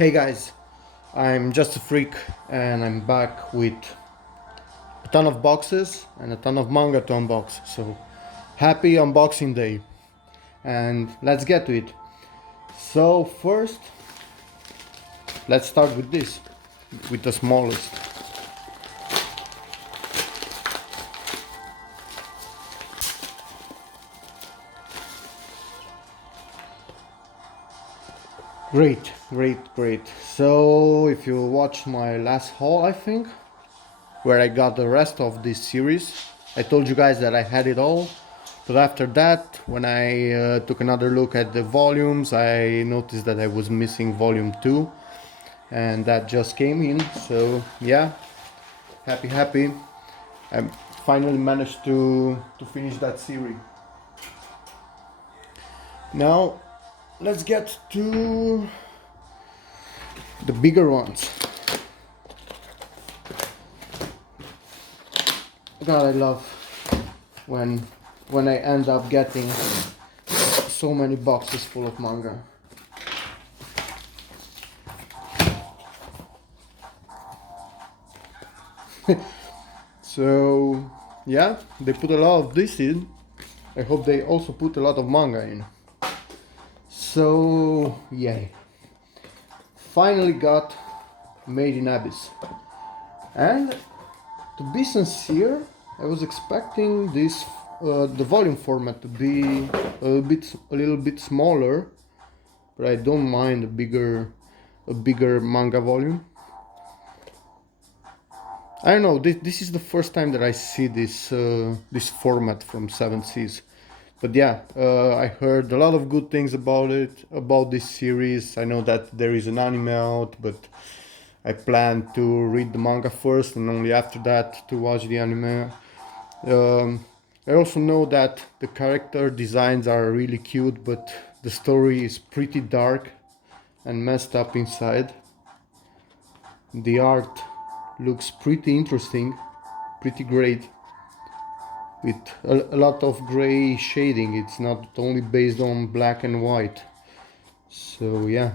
Hey guys, I'm justafreak and I'm back with a ton of boxes and a ton of manga to unbox. So happy unboxing day and let's get to it. So first, let's start with this, with the smallest. Great. So if you watched my last haul, I think, where I got the rest of this series, I told you guys that I had it all. But after that, when I took another look at the volumes, I noticed that I was missing volume 2, and that just came in. So yeah, happy. I finally managed to finish that series. Now let's get to the bigger ones. God, I love when I end up getting so many boxes full of manga. So yeah, they put a lot of this in. I hope they also put a lot of manga in. So yay. Finally got Made in Abyss. And to be sincere, I was expecting this the volume format to be a little bit smaller, but I don't mind a bigger manga volume. I don't know. This is the first time that I see this format from Seven Seas, but yeah, I heard a lot of good things about it, about this series. I know that there is an anime out, but I plan to read the manga first and only after that to watch the anime. I also know that the character designs are really cute, but the story is pretty dark and messed up inside. The art looks pretty interesting, pretty great, with a lot of gray shading. It's not only based on black and white. So yeah,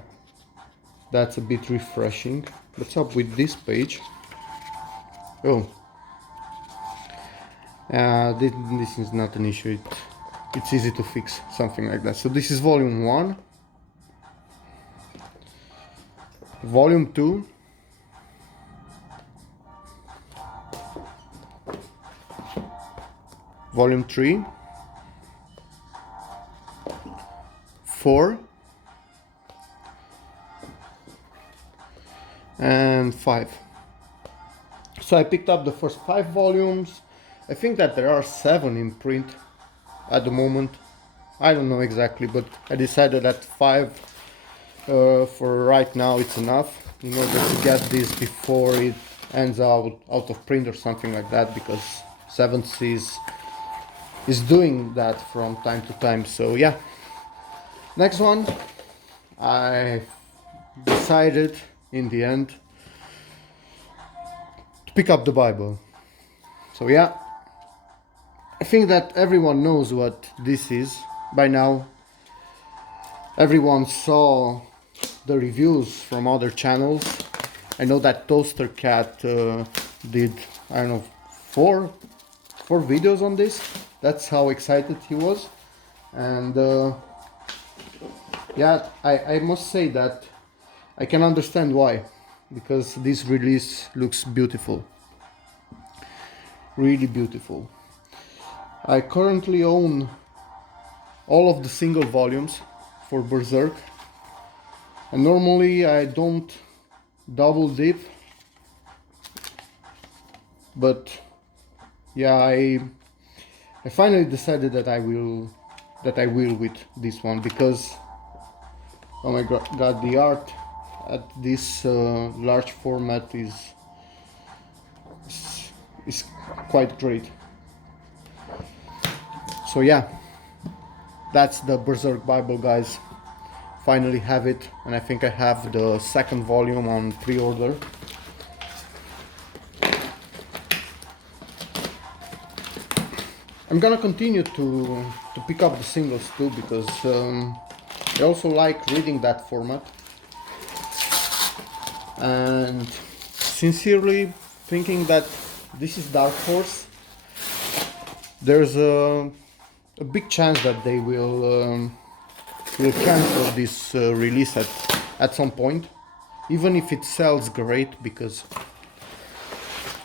that's a bit refreshing. What's up with this page? Oh, this is not an issue. It's easy to fix, something like that. So this is volume 1. Volume 2. Volume 3. 4. And 5. So I picked up the first 5 volumes. I think that there are 7 in print at the moment. I don't know exactly, but I decided that 5 for right now it's enough in order to get this before it ends out of print or something like that, because 7 Seas is doing that from time to time. So yeah, next one, I decided in the end to pick up the Bible. So yeah, I think that everyone knows what this is by now. Everyone saw the reviews from other channels. I know that Toaster Cat did, I don't know, four videos on this. That's how excited he was. And yeah, I must say that I can understand why, because this release looks beautiful, really beautiful. I currently own all of the single volumes for Berserk, and normally I don't double dip, but yeah, I finally decided that I will with this one, because oh my god, the art at this large format is quite great. So yeah, that's the Berserk Bible, guys. Finally have it, and I think I have the second volume on pre-order. I'm gonna continue to pick up the singles too, because I also like reading that format. and sincerely thinking that this is Dark Horse. There's a big chance that they will cancel this release at some point, even if it sells great, because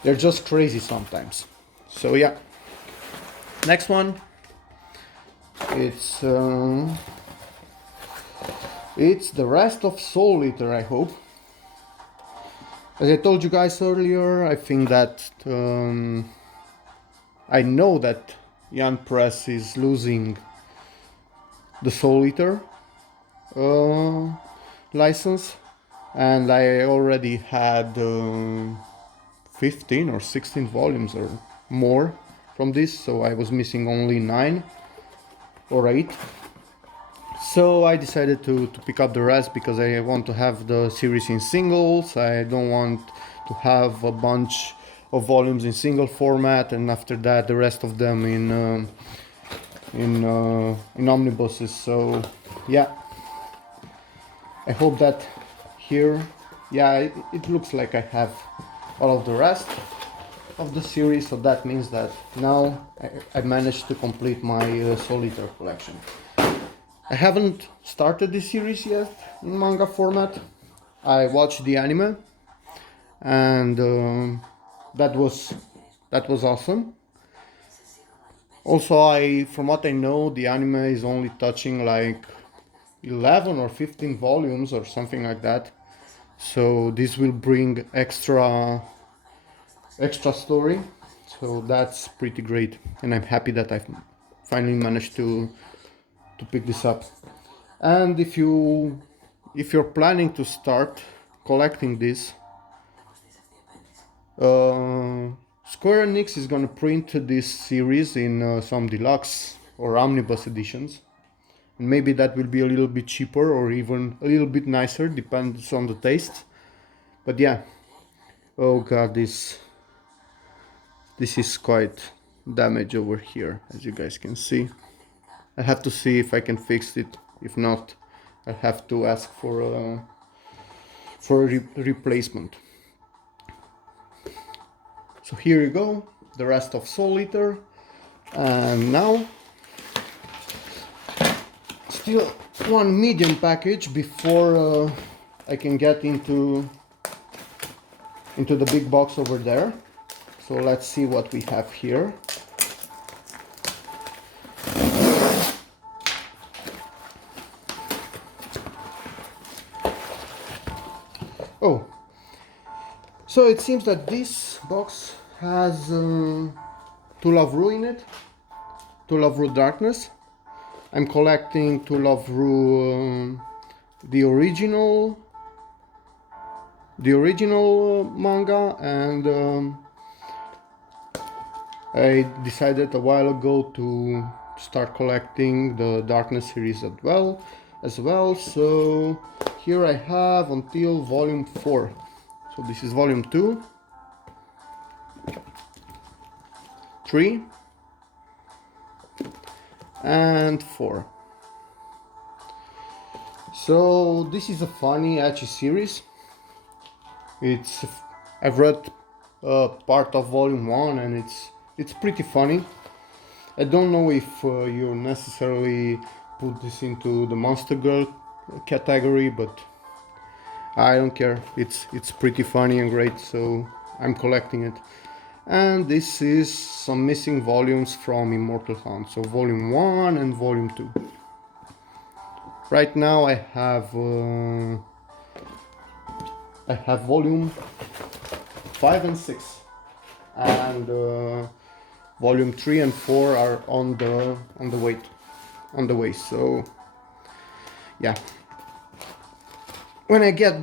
they're just crazy sometimes. So yeah, next one, it's the rest of Soul Eater, I hope. As I told you guys earlier, I think that I know that Jan Press is losing the Soul Eater license, and I already had 15 or 16 volumes or more from this, so I was missing only 9 or 8. So I decided to pick up the rest because I want to have the series in singles. I don't want to have a bunch of volumes in single format and after that the rest of them in omnibuses. So yeah, I hope that here, yeah, it looks like I have all of the rest of the series, so that means that now I managed to complete my Soul Eater collection. I haven't started this series yet in manga format. I watched the anime, and that was awesome. Also, from what I know, the anime is only touching like 11 or 15 volumes or something like that. So this will bring extra story. So that's pretty great, and I'm happy that I've finally managed to pick this up. And if you're planning to start collecting this, Square Enix is gonna print this series in some deluxe or omnibus editions, and maybe that will be a little bit cheaper or even a little bit nicer, depends on the taste. But yeah, oh god, this is quite damaged over here, as you guys can see. I have to see if I can fix it. If not, I have to ask for a replacement. So here you go, the rest of Soul Eater, and now still one medium package before I can get into the big box over there. So let's see what we have here. Oh, so it seems that this box has To Love Ru in it, To Love Ru Darkness. I'm collecting To Love Ru, the original manga, and I decided a while ago to start collecting the Darkness series as well. So here I have until volume 4. So this is volume 2, 3, and 4. So this is a funny ecchi series. I've read part of volume 1 and it's pretty funny. I don't know if you necessarily put this into the Monster Girl category, but I don't care. It's pretty funny and great, so I'm collecting it. And this is some missing volumes from Immortal Hunt, so volume 1 and volume 2. Right now I have volume 5 and 6, and volume 3 and 4 are on the way. So yeah, when I get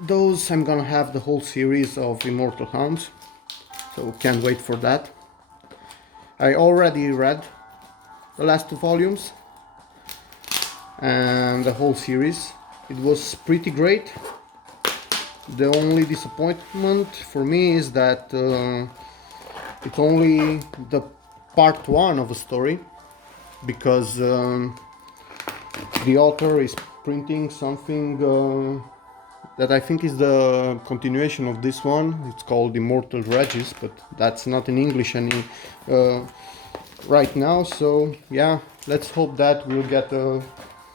those, I'm gonna have the whole series of Immortal Hounds, so can't wait for that. I already read the last 2 volumes and the whole series. It was pretty great. The only disappointment for me is that it's only the part 1 of a story, because the author is printing something that I think is the continuation of this one. It's called Immortal Regis, but that's not in English any right now. So yeah, let's hope that we'll get a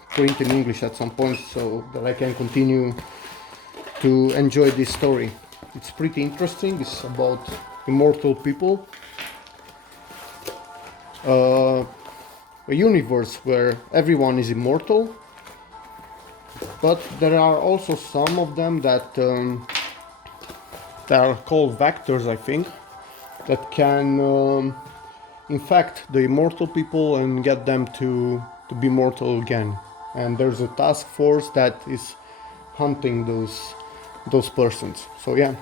print in English at some point, so that I can continue to enjoy this story. It's pretty interesting. It's about immortal people, a universe where everyone is immortal, but there are also some of them that are called vectors, I think, that can infect the immortal people and get them to be mortal again. And there's a task force that is hunting those persons. So yeah,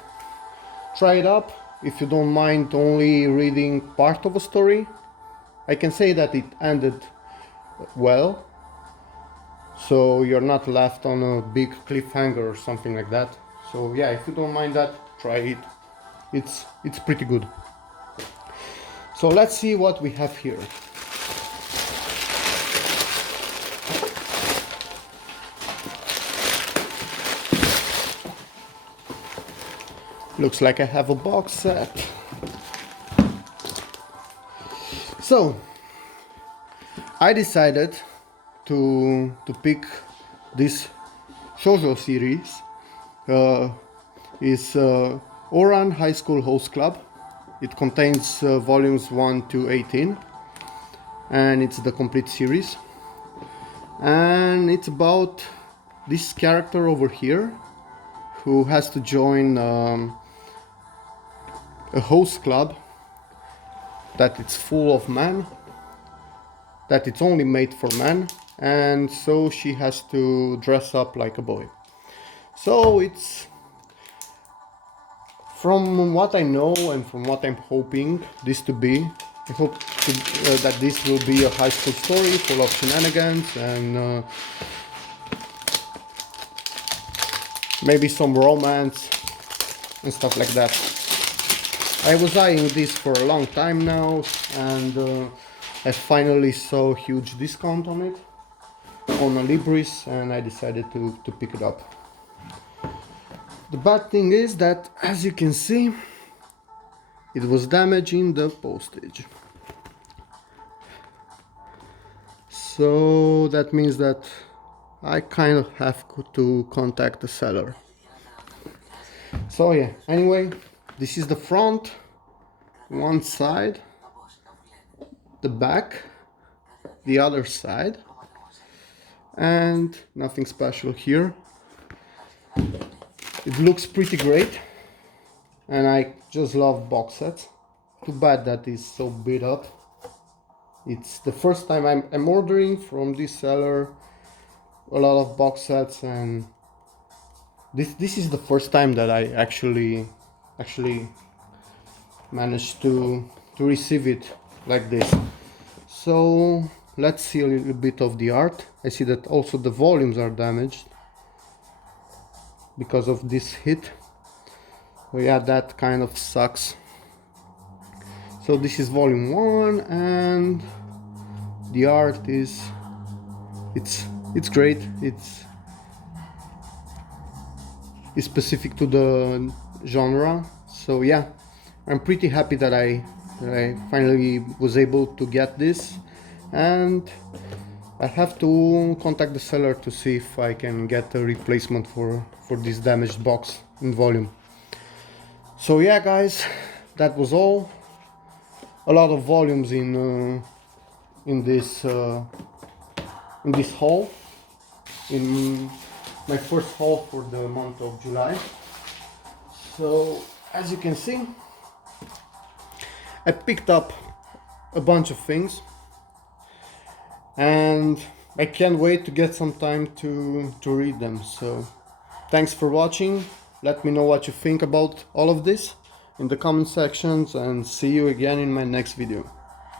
try it up if you don't mind only reading part of a story. I can say that it ended well, so you're not left on a big cliffhanger or something like that. So yeah, if you don't mind that, try it. It's pretty good. So let's see what we have here. Looks like I have a box set. So I decided to pick this shoujo series. Is Ouran High School Host Club. It contains volumes 1 to 18, and it's the complete series. And it's about this character over here who has to join a host club that it's full of men, that it's only made for men, and so she has to dress up like a boy. So it's, from what I know and from what I'm hoping this to be, I hope that this will be a high school story full of shenanigans and maybe some romance and stuff like that. I was eyeing this for a long time now, and I finally saw a huge discount on it on a Libris, and I decided to pick it up. The bad thing is that, as you can see, it was damaging the postage. So that means that I kind of have to contact the seller. So yeah, anyway, this is the front, one side, the back, the other side, and nothing special here. It looks pretty great, and I just love box sets. Too bad that it's so beat up. It's the first time I'm ordering from this seller a lot of box sets, and this is the first time that I actually managed to receive it like this. So let's see a little bit of the art. I see that also the volumes are damaged because of this hit. So yeah, that kind of sucks. So this is volume 1, and the art is it's great. It's specific to the genre. So yeah, I'm pretty happy that I finally was able to get this, and I have to contact the seller to see if I can get a replacement for this damaged box in volume. So yeah, guys, that was all. A lot of volumes in this haul, in my first haul for the month of July. So as you can see, I picked up a bunch of things, and I can't wait to get some time to read them. So thanks for watching. Let me know what you think about all of this in the comment sections, and see you again in my next video.